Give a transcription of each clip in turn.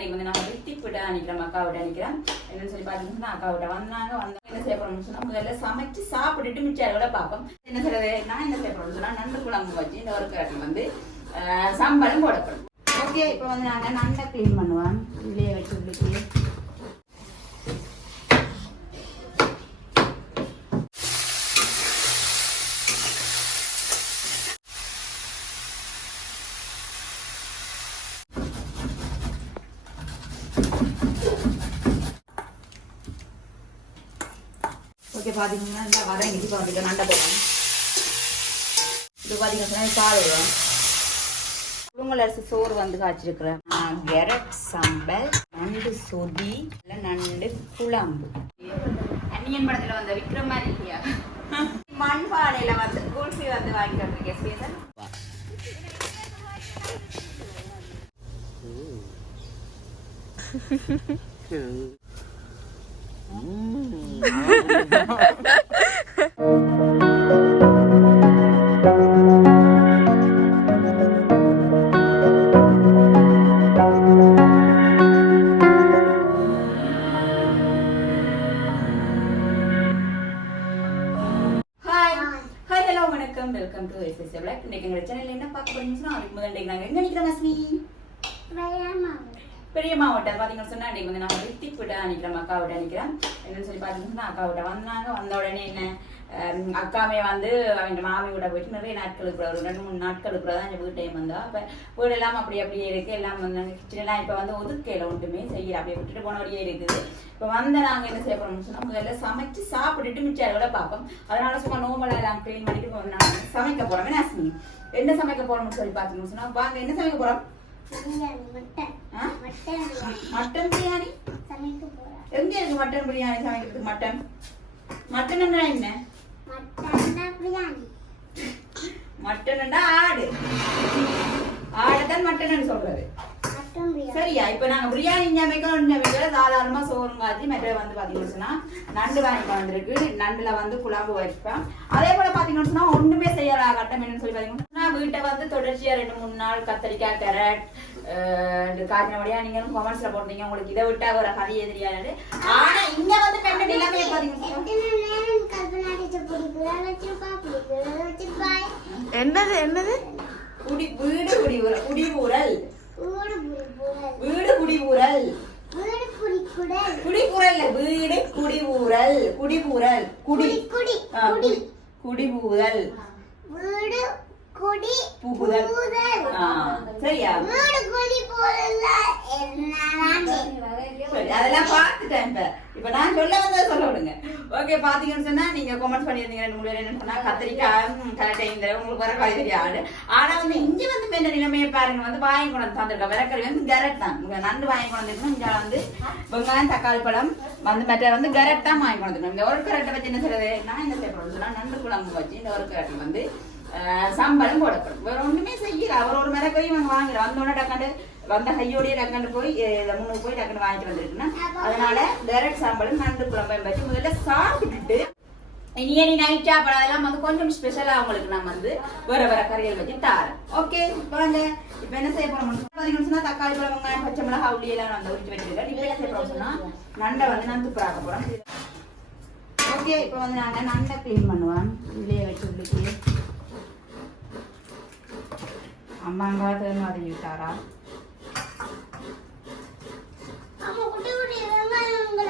அன்றைக்கு வந்து நம்ம ரித்திக் விட அனுக்கிறோம் அக்கா விட அனுக்கிறோம் என்னன்னு சொல்லி பார்த்தீங்கன்னா அக்கா விட வந்தாங்க வந்தாங்க என்ன செய்ய போறோம்னு சொன்னா முதல்ல சமைச்சு சாப்பிட்டுட்டு மிச்சம் கூட பார்ப்போம் என்ன செய்யறது நான் என்ன செய்ய போறோம்னு சொன்னா நண்டு குழம்பு வச்சு இந்த ஒரு காட்டில் வந்து சம்பளம் போடப்படும் ஓகே இப்போ வந்து நாங்கள் நண்டை க்ளீன் பண்ணுவோம் இதுலேயே வச்சு உள்ளுக்கு ஓகே பார்த்தீங்கன்னா இந்த வதங்கிட்டு பார்த்துட்டு நண்டை போடுறோம் இது பார்த்தீங்கன்னா பால் விடுவோம் புழுங்கல் அரிசி சோறு வந்து காய்ச்சிருக்கிறேன். கேரட் சம்பல் நண்டு சொதி இல்லை நண்டு குழம்பு அன்னியன் படத்தில் வந்த விக்ரமாதித்யா. மண்பானையில வந்து குல்ஃபி வந்து வாங்கிட்டு வந்திருக்கேன் ஸ்பேசன் ஹாய் I don't know. பெரிய மாவட்டம் பாத்தீங்கன்னு சொன்னா வந்து நம்ம ரித்திக் விட அனுக்கிறோம் அக்கா விட அனுக்கிறோம் என்னன்னு சொல்லி பாத்தீங்கன்னா அக்கா விட வந்தாங்க. வந்த உடனே என்ன அக்காமே வந்து அவங்க மாமி விட போயிட்டு நிறைய நாட்களுக்கு ஒரு ரெண்டு மூணு நாட்களுக்கு தான் எங்கள் வீட்டு டைம் வந்தோம் அப்போ வீடு எல்லாம் அப்படி அப்படியே இருக்கு. எல்லாம் வந்து கிச்சன் எல்லாம் இப்போ வந்து ஒதுக்கையில் ஒன்றுமே செய்யல. அப்படியே விட்டுட்டு போனவரையே இருக்குது. இப்போ வந்த நாங்கள் என்ன செய்ய போறோம்னு சொன்னா முதல்ல சமைச்சு சாப்பிட்டுட்டு மிச்சம் பார்ப்போம். அதனால சும்மா நோமலாக எல்லாம் க்ளீன் பண்ணிட்டு இப்போ நாங்கள் சமைக்க போறோம். என்ன என்ன சமைக்க போறோம்னு சொல்லி பார்த்தீங்கன்னு சொன்னா வாங்க என்ன சமைக்க போறோம்? மட்டன் பிரியாணி. எங்க இருக்கு மட்டன் பிரியாணி? சமைக்கிறதுக்கு மட்டன்? மட்டன் என்ன? மட்டன் ஆடு. ஆடுதான் மட்டன் சொல்றது. சரியா இப்ப நாங்க பிரியாணி சமைக்கிற சாதாரணமா சோறு காய்ச்சி மற்ற வந்து பாத்தீங்கன்னு நண்டு வாங்கிட்டு வந்திருக்கு நண்டுல வந்து குழம்பு வைப்பேன் அதே போல பாத்தீங்கன்னு சொன்னா ஒண்ணுமே செய்யறா கட்டம் என்னன்னு சொல்லி பாத்தீங்கன்னா வீட்டை வந்து தொடர்ச்சியா ரெண்டு மூணு நாள் கத்தரிக்காய் கேரட் காட்டினபடியா நீங்க கமெண்ட்ஸ்ல போட்டீங்க உங்களுக்கு இதை விட்டா ஒரு கதையே தெரியாது ஆனா இங்க வந்து பெண்ணு எல்லாமே பாத்தீங்கன்னா என்னது என்னது? குடி வீடு குடிவுரல் குடிவுரல். வீடு குடிவுரல் குடிபுரல் வீடு குடிபூரல் குடிபூரல் குடி குடி- குடிபூரல் புகுதல். ஆ, சரியா? சரி, அதெல்லாம் பார்த்துட்டேன் இப்ப. இப்ப நான் சொல்ல வந்ததை சொல்ல விடுங்க. ஓகே பாத்தீங்கன்னு சொன்னா நீங்க கமெண்ட் பண்ணியிருந்தீங்க ரெண்டு மூணு பேர் என்ன சொன்னா கத்திரிக்காய் கரெக்டா இந்த உங்களுக்கு வர காய் தெரியாது ஆனா வந்து இங்க வந்து இப்ப நிலைமையை பாருங்க வந்து வாங்கி கொண்டு வந்து தந்திருக்கா? வந்து கேரட் தான். நண்டு வாங்கி கொண்டு வந்துருக்கணும். இங்க வந்து வெங்காயம் தக்காளி பழம் வந்து மற்ற வந்து கேரட் தான் வாங்கி கொண்டு இந்த ஒரு கேரட்டை வச்சு என்ன செய்யறது நான் என்ன செய்ய போறேன்னு நண்டு குழம்பு வச்சு இந்த ஒரு கேரட்டில் வந்து சம்பளம் போடப்படும். வேற ஒண்ணுமே செய்யல. அவர் ஒரு மிளகையும் அங்க வாங்குற வந்தோடனே டக்காண்டு வந்த கையோடய டக்காண்டு போய் முன்னுக்கு போய் டக்குன்னு வாங்கிட்டு வந்திருக்குன்னா. அதனால டேரக்ட் சாம்பலும் நண்டு குழம்பையும் வச்சு முதல்ல சாப்பிட்டுட்டு இனியே நீ நைட் சாப்பாடு அதெல்லாம் வந்து கொஞ்சம் ஸ்பெஷலா அவங்களுக்கு நான் வந்து வேற வேற கறிகள் வச்சு தாரேன். ஓகே வாங்க. இப்போ என்ன செய்ய போறோம்? பாத்தீங்கன்னு சொன்னா தக்காளி பழம் வெங்காயம் பச்சை மிளகா உள்ளி எல்லாம் வந்து உரிச்சு வச்சிருக்கேன். இப்போ என்ன செய்ய சொன்னா நண்டை வந்து நான் துப்புறாக்க போறோம். ஓகே இப்போ வந்து நாங்க நண்டை க்ளீன் பண்ணுவோம். உள்ளே வச்சு உள்ளுக்கு அம்மாங்க மாதிரி விட்டாரா அது இருக்குது ம். ஆனால் வந்து என்ன தோணுச்சுன்னா சூப்பராக இருக்குது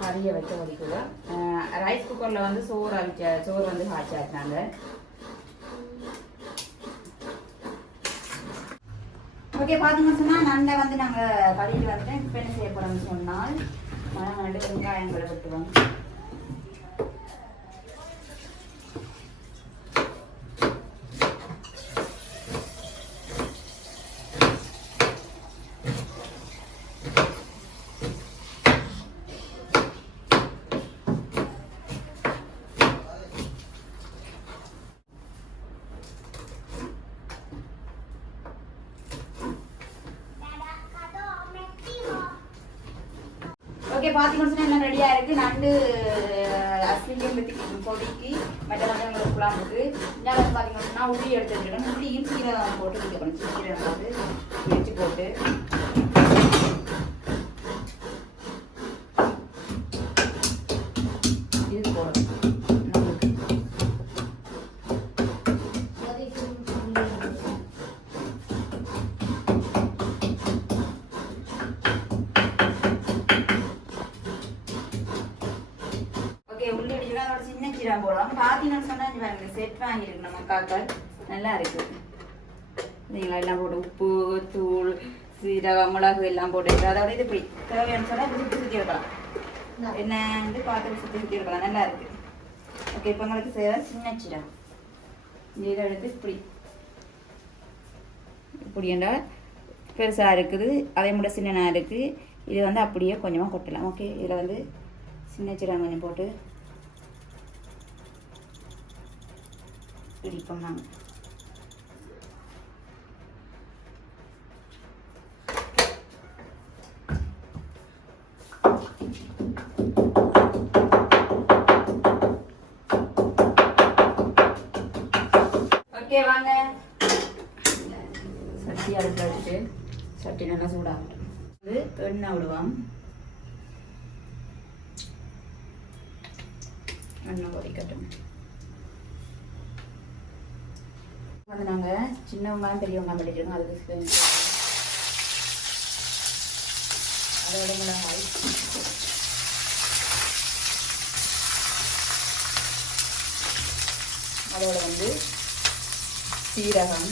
கறியை வச்ச ஒடிக்குள்ள ரைஸ் குக்கரில் வந்து சோறு அவிச்ச சோறு வந்து காய்ச்சாச்சாங்க ஓகே பார்த்தீங்கன்னு சொன்னால் நண்டை வந்து நாங்கள் கறியில் வந்துட்டு இப்போ என்ன செய்ய போகிறோம்னு சொன்னால் மழை நண்டு வெங்காயங்களை வெட்டுவோம் ஓகே காக்கள் நல்லா இருக்கு நீங்களா எல்லாம் போட்டு உப்பு தூள் சீரகம் மிளகு எல்லாம் போட்டு அதோட இது இப்படி தேவையான சொன்னா இப்படி சுற்றி சுற்றி வைக்கலாம் என்னன்னு பார்த்து சுற்றி சுற்றி வைக்கலாம் நல்லா இருக்கு ஓகே இப்போ உங்களுக்கு செய்ய சின்ன சீரகம் இதை எடுத்து இப்படி இப்படி என்றால் பெருசாக இருக்குது அதே மட்டும் சின்னனாக இருக்குது இது வந்து அப்படியே கொஞ்சமாக கொட்டலாம் ஓகே இதில் வந்து சின்ன சீரகம் கொஞ்சம் போட்டு பிடிப்போம் நாங்கள் ஓகே வாங்க. சட்டி அடுப்பில் வச்சுட்டு சட்டி நல்லா சூடாகட்டும். இது எண்ணெய் விடுவோம். எண்ணெய் கொதிக்கட்டும் வந்து நாங்கள் சின்ன வெங்காயம் பெரிய வெங்காயம் அதுக்கு அதோட மிளகாய் அதோட வந்து சீரகம்.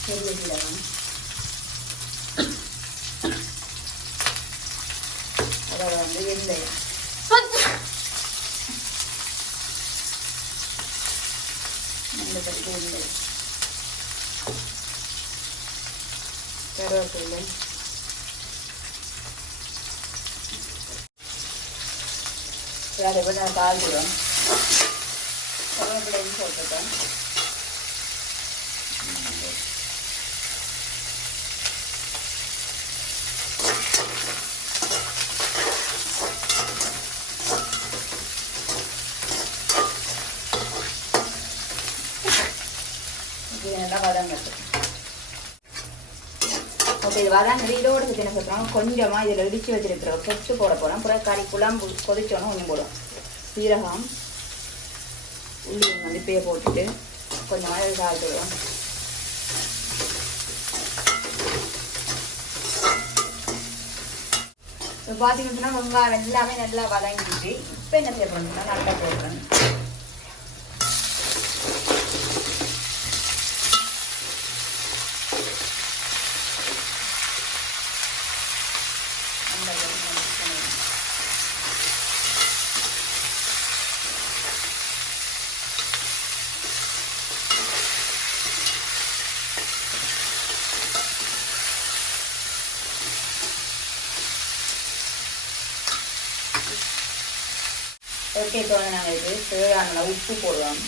பெரிய சீரகம் அதோட வந்து வெந்தயம் நல்ல பருப்பு வெந்தயம் கருவேப்பிலை அதை விட நான் பால் போடும் கருவேப்பிலையும் போட்டுட்டேன் இது நல்லா வதங்கட்டு இப்போ இது வதங்கி இதோட சேர்த்து என்ன சொல்கிறாங்க கொஞ்சமாக இதில் இடித்து வச்சுருக்கிற கொச்சு போட போகிறோம் அப்புறம் கறி குழம்பு கொதிச்சோன்னு கொஞ்சம் போடும் சீரகம் உள்ளி வந்து இப்பயே போட்டுட்டு கொஞ்சமாக இது சாப்பிடுவோம் இப்போ பார்த்தீங்கன்னா வெங்காயம் எல்லாமே நல்லா வதங்கிட்டு இப்போ என்ன செய்ய போகிறோம்னா நல்லா போடுறேன் நல்லா வதங்கணும். ஓகே இப்போ வந்து நாங்கள் இது தேவையான அளவு உப்பு போடுவோம்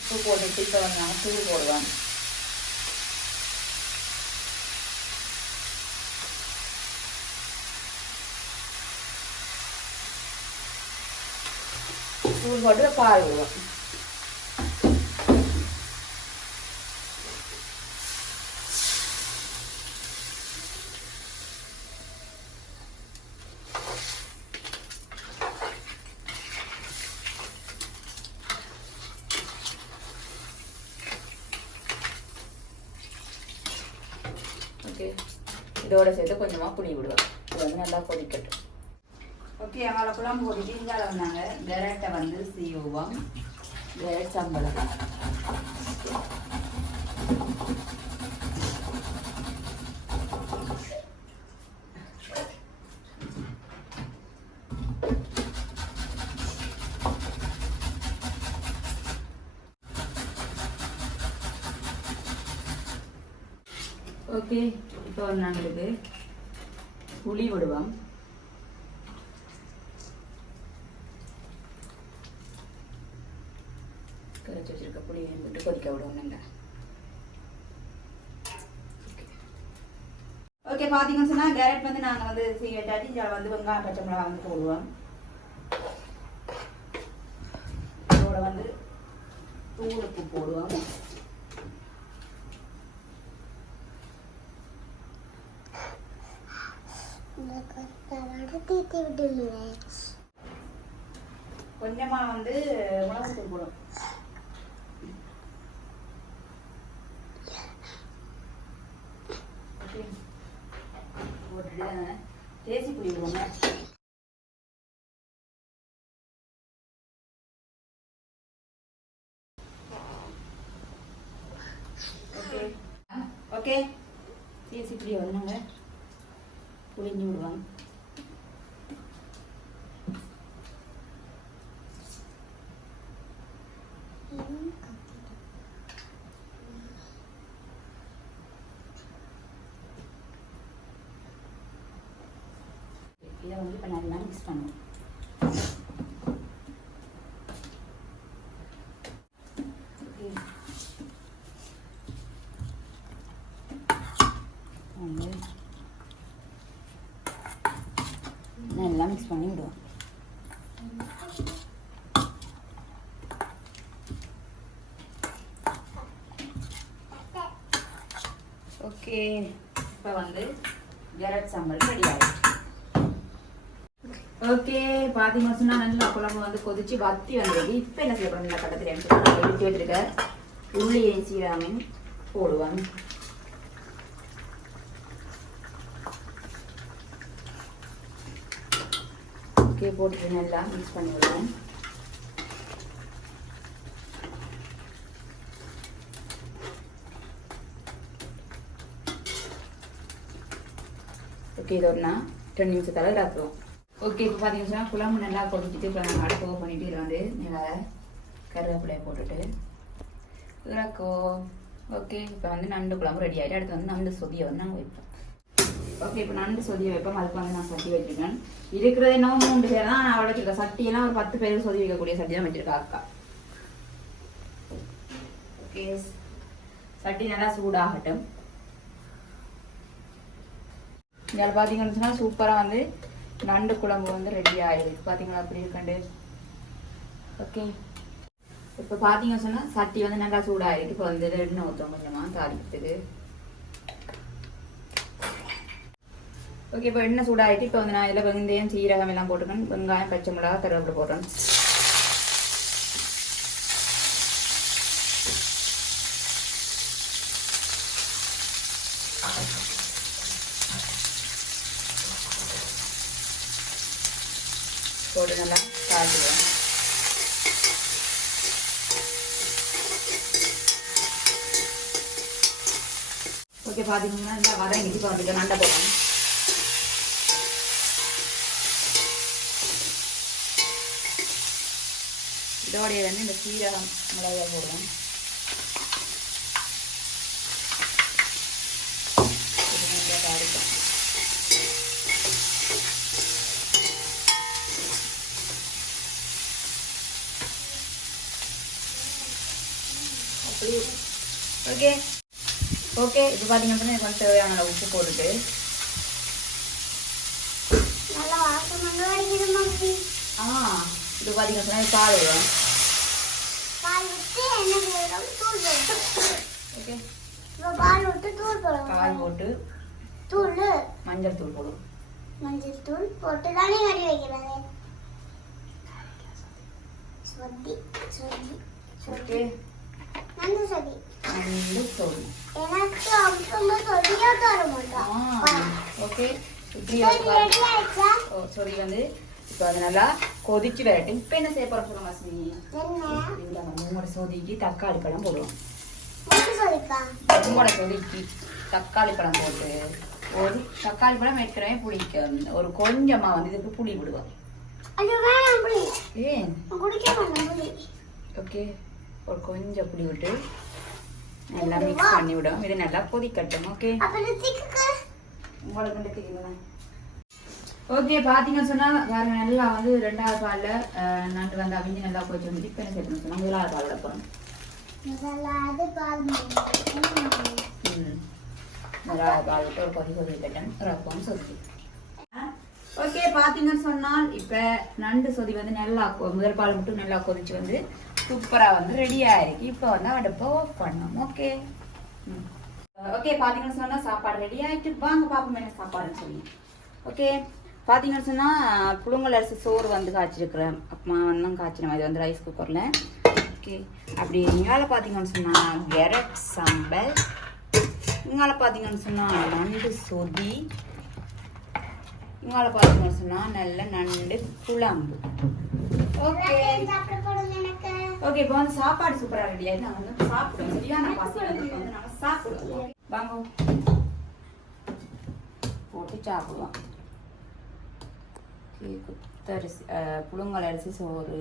உப்பு போட்டுட்டு இப்போ வந்து நாங்கள் தூள் போடுவோம் தூள் போட்டு பால் விடுவோம் ஓகே இதோட சேர்த்து கொஞ்சமாக புளி விடுவேன். இது வந்து நல்லா கொதிக்கட்டும். ஓகே அவளை குழம்பு கொதிச்சு இங்கால வந்தாங்க. விரட்டை வந்து சீவுவோம் விரட் சம்பளம். ஓகே இப்போ நாங்களுக்கு புளி விடுவோம் கரைச்சி வச்சுருக்க புளி விட்டு கொதிக்க விடுவோம் நாங்கள் ஓகே பார்த்தீங்கன்னு சொன்னால் கேரட் வந்து நாங்கள் வந்து செய்யட்டாட்டி வந்து வெங்காயம் பச்சை மிளகா வந்து போடுவோம். இதோட வந்து தூளுப்பு போடுவோம். கொஞ்சமா கொஞ்சமாக வந்து மிளகு போடும். போட்டுட்டு தேசி புளி ஓகே ஓகே தேசி புளி வந்து புளிஞ்சு விடுவாங்க இதை வந்து இப்போ நல்லா மிக்ஸ் பண்ணுவோம் நல்லா மிக்ஸ் பண்ணி விடுவோம் ஓகே இப்போ வந்து கேரட் சாம்பார் ரெடி ஓகே பாதி மாசம்னா நல்லா குழம்பு வந்து கொதிச்சு வத்தி வந்தது இப்போ என்ன செய்ய போறோம் இந்த கட்டத்தில் எடுத்து வச்சிருக்க உள்ளியை சீராமின் போடுவாங்க ஓகே போட்டுருங்க நல்லா மிக்ஸ் பண்ணி விடுவோம். ஓகே இது ஒரு நான் ரெண்டு நிமிஷத்தால இதாக்குவோம் ஓகே இப்போ பார்த்தீங்கன்னா குழம்பு நல்லா கொதிச்சுட்டு இப்போ நாங்கள் அடுப்பு பண்ணிட்டு இதில் வந்து நல்லா கருவேப்பிலையை போட்டுட்டு இறக்கோ. ஓகே இப்போ வந்து நண்டு குழம்பு ரெடி ஆகிட்டு அடுத்து வந்து நண்டு சொதியை வந்து நாங்கள் வைப்போம். ஓகே இப்போ நண்டு சொதியை வைப்போம். அதுக்கு வந்து நான் சட்டி வச்சிருக்கேன். இருக்கிறது என்னவோ மூன்று பேர் தான் நான் வச்சிருக்கேன். சட்டியெல்லாம் ஒரு பத்து பேர் சொதி வைக்கக்கூடிய சட்டி தான் வச்சிருக்கா அக்கா. ஓகே சட்டி நல்லா சூடாகட்டும். இதில் பார்த்தீங்கன்னு சொன்னால் சூப்பராக வந்து நண்டு குழம்பு வந்து ரெடி ஆயிடுது. பார்த்தீங்களா அப்படி இருக்கண்டு ஓகே இப்போ பார்த்தீங்க சொன்னால் சட்டி வந்து நல்லா சூடாயிருக்கு இப்போ வந்து எண்ணெய் ஊற்றுவோம் கொஞ்சமாக தாளிக்கிறதுக்கு. ஓகே இப்போ எண்ணெய் சூடாயிட்டு இப்போ வந்து நான் இதில் வெந்தயம் சீரகம் எல்லாம் போட்டுக்கணும். வெங்காயம் பச்சை மிளகா கருவேப்பிலை போட்டேன் போட்டு நல்லா தாளிடுவேன் ஓகே பார்த்தீங்கன்னா இந்த வதங்கிட்டு இப்போ வந்துட்டு நண்டை போடணும். இதோடைய வந்து இந்த சீரகம் மிளகா போடுவோம் இது ஓகே. ஓகே இப்போ பார்த்தீங்கன்னா எனக்கு வந்து தேவையான அளவு உப்பு போட்டுட்டு ஆ இது பார்த்தீங்கன்னா பால் விடும் பால் போடும் ஓகே பால் விட்டு தூள் போடும் பால் போட்டு தூள். மஞ்சள் தூள் போடும் மஞ்சள் தூள் போட்டு தானே கறி வைக்கிறது. சொதி சொதி ஓகே நந்து சொதி. ஓகே சொதி வந்து இப்போ அது நல்லா கொதிச்சு வரட்டும். இப்போ என்ன செய்ய போகிற சொல்லுங்க வசதி சொதிக்கு தக்காளி பழம் போடுவோம். முட்டு சொதிக்கா? தக்காளி பழம் போட்டு ஒரு தக்காளி பழம் ஏற்கனவே புளிக்கும் ஒரு கொஞ்சமாக வந்து இதுக்கு புளி விடுவோம் ஏன்? ஓகே. ஒரு கொஞ்சம் புளி விட்டு நல்லா மிக்ஸ் பண்ணி விடும் இது நல்லா கொதிக்கட்டும் ஓகே உங்களுக்கு எடுத்துக்கீங்களா ஓகே பார்த்தீங்கன்னு சொன்னா பாருங்க நல்லா வந்து ரெண்டாவது பாலில் நண்டு வந்து அவிஞ்சு நல்லா போயிட்டு வந்து இப்போ என்ன சேர்க்கணும் சொன்னா முதலாவது பால் விட போகிறோம் முதலாவது பால் விட்டு ஒரு கொதி கொதி கட்டன் ரப்பம் சொதி ஓகே பார்த்தீங்கன்னு சொன்னால் இப்போ நண்டு சொதி வந்து நல்லா கொ- முதல் பால் மட்டும் நல்லா கொதிச்சு வந்து சூப்பராக வந்து ரெடி ஆயிருக்கு. இப்போ வந்து அடுப்பை ஆஃப் பண்ணோம் ஓகே ஓகே பார்த்தீங்கன்னு சொன்னால் சாப்பாடு ரெடி ஆயிட்டு வாங்க பார்ப்போம் என்ன சாப்பாடுன்னு சொல்லி. ஓகே பார்த்தீங்கன்னு சொன்னால் புழுங்கல் அரிசி சோறு வந்து காய்ச்சிருக்கிறேன். அம்மா வந்து காய்ச்சின மாதிரி வந்து ரைஸ் குக்கரில் ஓகே அப்படி இங்கால பார்த்தீங்கன்னு சொன்னால் கேரட் சாம்பல். இங்கால பார்த்தீங்கன்னு சொன்னால் நண்டு சொதி. இங்கால பார்த்தீங்கன்னு சொன்னால் நல்ல நண்டு குழம்பு. ஓகே ஓகே இப்போ வந்து சாப்பாடு சூப்பராக ரெடி ஆயிடுச்சு நாங்கள் வந்து சாப்பிடுவோம் சரியா? நான் பசங்களுக்கு வந்து நாங்கள் சாப்பிடுவோம் வாங்க. போட்டு சாப்பிடுவோம். ஓகே குத்தரிசி புழுங்கல் அரிசி சோறு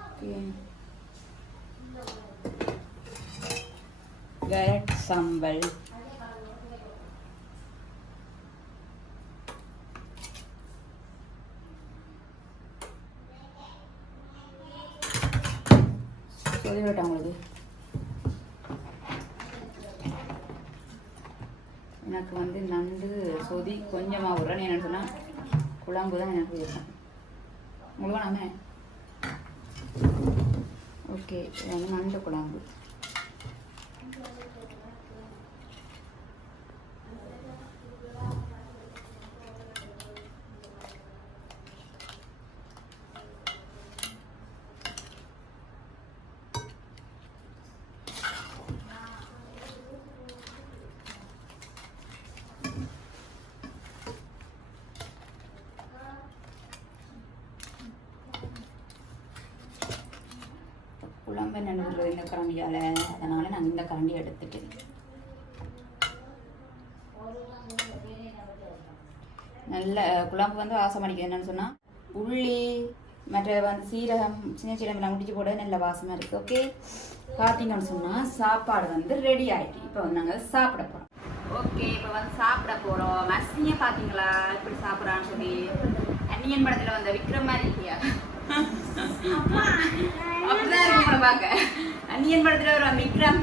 ஓகே கேரட் சாம்பல் சொல்லி உங்களுக்கு. எனக்கு வந்து நண்டு சொதி கொஞ்சமாக விடுறேன் என்னன்னு சொன்னால் குழம்பு தான் எனக்கு இருக்கும் உங்களுக்கு ஓகே இது வந்து நண்டு குழம்பு. குழம்பு நடுறது இந்த கரண்டியால்? அதனால் நான் இந்த கரண்டி எடுத்துட்டேன். நல்ல குழம்பு வந்து வாசம் அடிக்குது. என்னென்னு சொன்னால் உள்ளி மற்ற வந்து சீரகம் சின்ன சீரகம் முடிச்சு போட நல்ல வாசமாக இருக்குது ஓகே பார்த்தீங்கன்னு சொன்னால் சாப்பாடு வந்து ரெடி ஆகிட்டு இப்போ வந்து நாங்கள் சாப்பிட போகிறோம் ஓகே இப்போ வந்து சாப்பிட போகிறோம் மஸ்னியை பார்த்தீங்களா எப்படி சாப்பிட்றான்னு சொல்லி. அன்னியன் படத்தில் வந்த விக்ரம் மாதிரி இல்லையா அப்படிதான் இருக்கு உங்களை பார்க்க. அன்னியன் படத்துல ஒரு விக்ரம்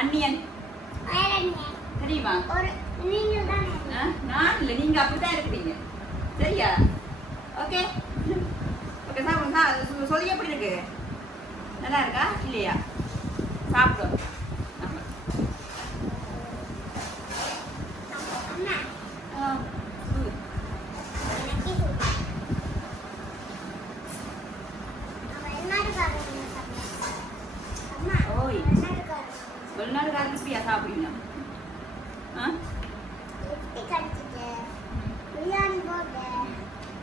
அன்னியன்? தெரியுமா? நான் இல்லை நீங்க அப்படிதான் இருக்கிறீங்க. சரியா? ஓகே. ஓகே சாப்பிடுங்க சொல்லி எப்படி இருக்கு? நல்லா இருக்கா? இல்லையா? சாப்பிடும் அம்மா எனக்கு சொல்லு. அவன் வெளிநாட்டுக்காரங்க சாப்பிடுவான். அம்மா ஓய். வெளிநாட்டுக்காரங்க வெளிநாடு காலத்துப்பியா சாப்பிடுவீங்க ஆ லிப்டி கடிச்சிட்டு பிரியாணி போட்டு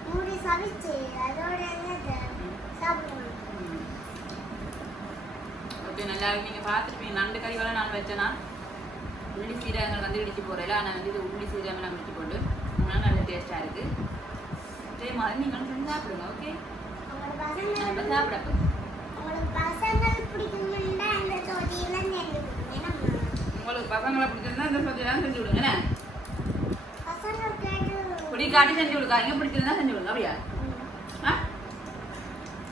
மூடி சமைச்சு அதோட என்னது சாப்பிடுவாங்க ஓகே நல்லா இருக்கு நீங்கள் பார்த்துருப்பீங்க நண்டு கறி வர நான் வச்சேன்னா உள்ளி சீரகங்கள் வந்து இடிச்சு போகிறேன் ஆனால் வந்து இது உள்ளி சீரகங்கள் இடிச்சு போட்டு அதனால நல்ல டேஸ்ட்டாக இருக்குது அதே மாதிரி நீங்களும் செஞ்சு சாப்பிடுங்க ஓகே அவங்களோட நம்ம பசங்க சாப்பிடப்போ உங்களுக்கு பசங்கள் பிடிச்சிருந்தா இந்த செஞ்சு விடுங்க என்ன? பசங்க கேட்டு பிடி காட்டி செஞ்சு கொடுக்காதீங்க பிடிச்சிருந்தா செஞ்சு விடுங்க அப்படியா. ஆ?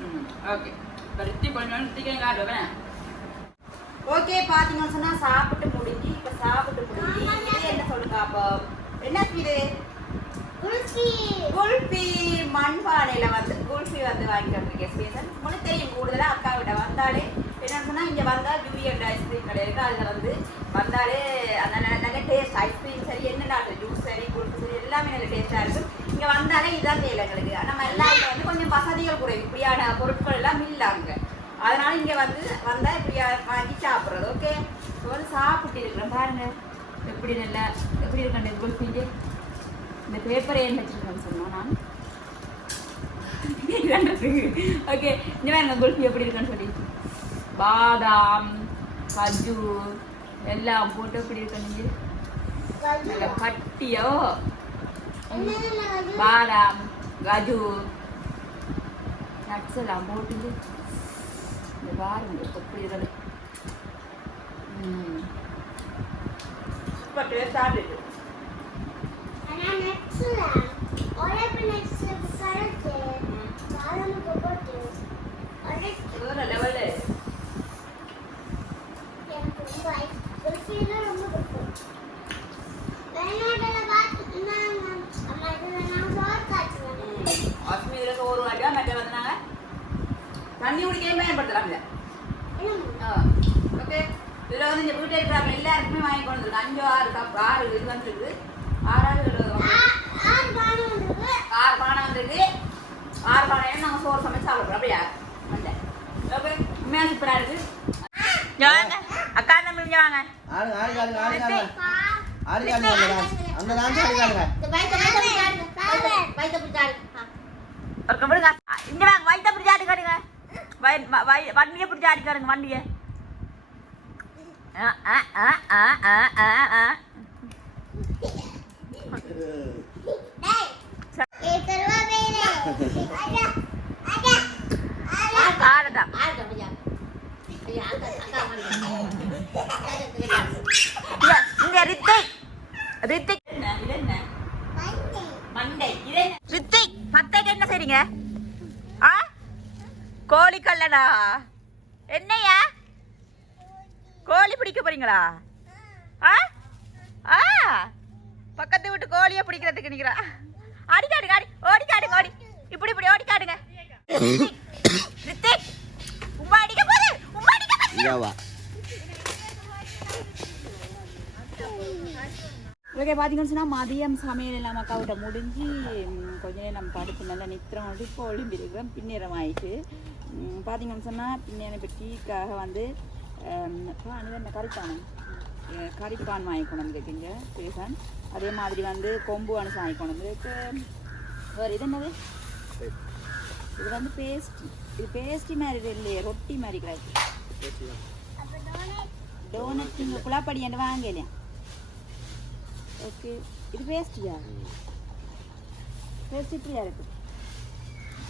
ம் ஓகே இப்போ ரித்தி கொஞ்சம் காட்டுவேன் ஓகே பார்த்தீங்கன்னு சொன்னால் சாப்பிட்டு முடிஞ்சு இப்போ சாப்பிட்டு முடிஞ்சு என்ன சொல்லுங்க அப்போ? என்ன ஸ்வீடு குல்ஃபி. குல்ஃபி. மண்பானையில் வந்து குல்ஃபி வந்து வாங்கிட்டு வந்திருக்கேன் ஸ்பெஷல். உங்களுக்கு தெரியும் கூடுதலாக அக்காவிட்ட வந்தாலே என்னன்னு சொன்னால் இங்கே வந்தால் ஜூவியண்ட் ஐஸ்கிரீம் கடை இருக்குது அதில் வந்து வந்தாலே அந்த நல்ல நல்ல டேஸ்ட் ஐஸ்கிரீம் சரி என்னென்ன ஜூஸ் சரி குல்ஃபி சரி எல்லாமே நல்ல டேஸ்ட்டாக இருக்கும். இங்கே வந்தாலே இதான் செய்யலை எங்களுக்கு. நம்ம எல்லாருமே வந்து கொஞ்சம் வசதிகள் குறையும் இப்படியான பொருட்கள் எல்லாம் இல்லாங்க அதனால இங்கே வந்து வந்தால் இப்படியா வாங்கி சாப்பிட்றது ஓகே இப்போ வந்து சாப்பிட்டு இருக்கிறேன் பாருங்க. எப்படி நல்லா எப்படி இருக்கேன் குல்ஃபிட்டு இந்த பேப்பரை ஏன் வச்சிருக்கேன்னு சொன்னா நான். ஓகே இந்த மாதிரி குல்ஃபி எப்படி இருக்குன்னு சொல்லி. பாதாம் கஜு எல்லாம் போட்டு எப்படி இருக்கு நல்ல கட்டியோ? பாதாம் கஜு நட்ஸ் எல்லாம் போட்டு. இந்த பாருங்க எப்படி இருக்குது. ம். இப்போ டேஸ்டாக இருக்கு ஆனா நட்ஸ்ல உழைப்பு நட்ஸ் கரைச்சு பாதாமுக்கு போட்டு உடைச்சு வேறு லெவலு எனக்கு ரொம்ப ருசியில ரொம்ப பிடிக்கும் வெளிநாட்டுல பார்த்தீங்கன்னா அம்மா இதுல நான் சோறு காய்ச்சுவேன் அஸ்மி இதில் ஒரு வாட்டியா மற்ற வந்தாங்க தண்ணி குடிக்கவே பயன்படுத்துகிறாங்க ஓகே இதில் வந்து இந்த வீட்டில் இருக்கிறாங்க எல்லாருக்குமே வாங்கி கொண்டு வந்துருக்கு அஞ்சு ஆறு கப் ஆறு இது வந்துருக்கு ஆறாவது ஆறு பானம் வந்திருக்கு ஆறு பானை வந்திருக்கு ஆறு பானையும் நாங்கள் சோறு சமைச்சு சாப்பிட்றோம் அப்படியா அந்த ஓகே உண்மையாக சூப்பராக இருக்கு இங்க வாங்க அக்கா நம்ம இங்க வாங்க ஆடுங்க ஆடுங்க ஆடுங்க ஆடுங்க ஆடுங்க பா ஆடுங்க ஆடுங்க அந்த டான்ஸ் அந்த டான்ஸ் ஆடுங்க ஆடுங்க ஒரு கம்பெடுங்க இங்க வாங்க வயிற்ற பிடிச்சி ஆடிக்காருங்க வண்டியை பிடிச்சி ஆடிக்காருங்க வண்டியை ஆ ஆ ஆ ஆ ஆ ஆ ஆ டேய் ஏ கருவா பேரே வண்டியை பிடிச்சி அடிக்காருங்க வண்டியை. இங்க ரித்திக். ரித்திக். என்ன என்ன ரித்திக் பத்தைக்கு என்ன செய்றீங்க? ஆ? கோழி கல்லடா. என்னையா? கோழி பிடிக்க போறீங்களா? ஆ? ஆ? பக்கத்து வீட்டு கோழியை பிடிக்கிறதுக்கு நிக்கிறா. அடிக்காடுங்க அடி ஓடிக்காடுங்க ஓடி. இப்படி இப்படி ஓடிக்காடுங்க. ரித்திக், ரித்திக் உம்மா அடிக்க போகுது உம்மா அடிக்க ஓகே பார்த்தீங்கன்னு சொன்னால் மதியம் சமையல் எல்லாம் அக்காவிட்ட முடிஞ்சு கொஞ்ச நேரம் நம்ம படுத்து நல்லா நித்திரம் வந்து இப்போ ஒளிம்பி இருக்கிறோம் பின்னேரம் ஆயிட்டு. பார்த்தீங்கன்னு சொன்னால் பின்னேரம் இப்போ டீக்காக வந்து என்ன கறிப்பானை அஹ், கறிப்பான் வாங்கி கொண்டு வந்துருக்கீங்க பேசன். அதே மாதிரி வந்து கொம்பு அனுசம் வாங்கி கொண்டு வந்துருக்கு வேறு இது என்னது? இது வந்து பேஸ்ட்ரி இது பேஸ்ட்ரி மாதிரி இல்லையே ரொட்டி மாதிரி கிடையாது. டோனட் நீங்கள் குழாப்படி என்ன வாங்கலையா? ஓகே இது பேஸ்ட்ரியா பேஸ்ட் இப்படியா இருக்கு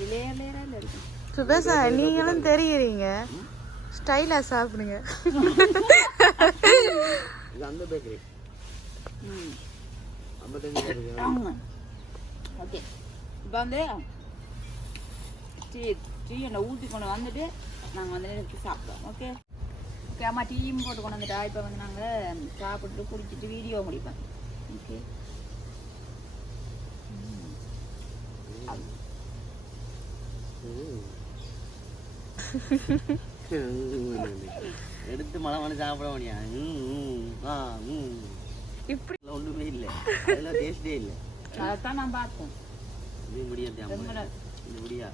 லேயர் லேயராக இல்லை இருக்கு சுபேசா நீங்களும் தெரியுறீங்க ஸ்டைலா சாப்பிடுங்க. இது அந்த பேக்கரி ஓகே. இப்போ வந்து டீ டீ என்ன ஊற்றி கொண்டு வந்துட்டு நாங்கள் வந்து எடுத்து சாப்பிடுவோம் ஓகே? ஓகே அம்மா டீயும் போட்டு கொண்டு வந்துட்டா? இப்போ வந்து நாங்கள் சாப்பிட்டு குடிச்சிட்டு வீடியோ முடிப்போம். ஓகே? எடுத்து மழை மழை சாப்பிட முடியா. இப்படி. ஒண்ணுமே இல்லை. அதெல்லாம் டேஸ்டே இல்லை. அதைத்தான் நான் பார்த்தேன். இது முடியாது இது முடியா.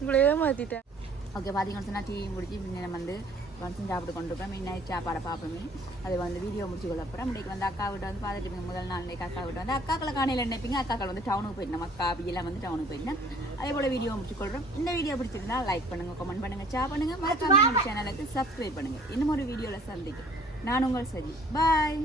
உங்களை ஏமாத்திட்டேன். ஓகே பார்த்தீங்கன்னு சொன்னால் டீ முடிச்சு முன்ன வந்து ஃபங்க்ஷன் சாப்பிட்டு கொண்டு இருப்பேன் மின் நைட் சாப்பாடை பார்ப்போமே. அது வந்து வீடியோ முடிச்சு கொள்ள அப்புறம் இன்றைக்கு வந்து அக்கா வீட்டை வந்து பார்த்துட்டு இருப்பீங்க முதல் நாள் இன்றைக்கு அக்கா வீட்டை வந்து அக்காக்களை காணையில் நினைப்பீங்க அக்காக்கள் வந்து டவுனுக்கு போயிருந்தோம் அக்கா அப்படியெல்லாம் வந்து டவுனுக்கு போயிருந்தேன் அதே போல் வீடியோ முடிச்சு கொள்கிறோம் இந்த வீடியோ பிடிச்சிருந்தா லைக் பண்ணுங்கள் கமெண்ட் பண்ணுங்கள் ஷேர் பண்ணுங்க. மறக்காம சேனலுக்கு சப்ஸ்கிரைப் பண்ணுங்கள் இன்னும் ஒரு வீடியோவில் சந்திக்கும் நான் உங்கள் சரி பாய்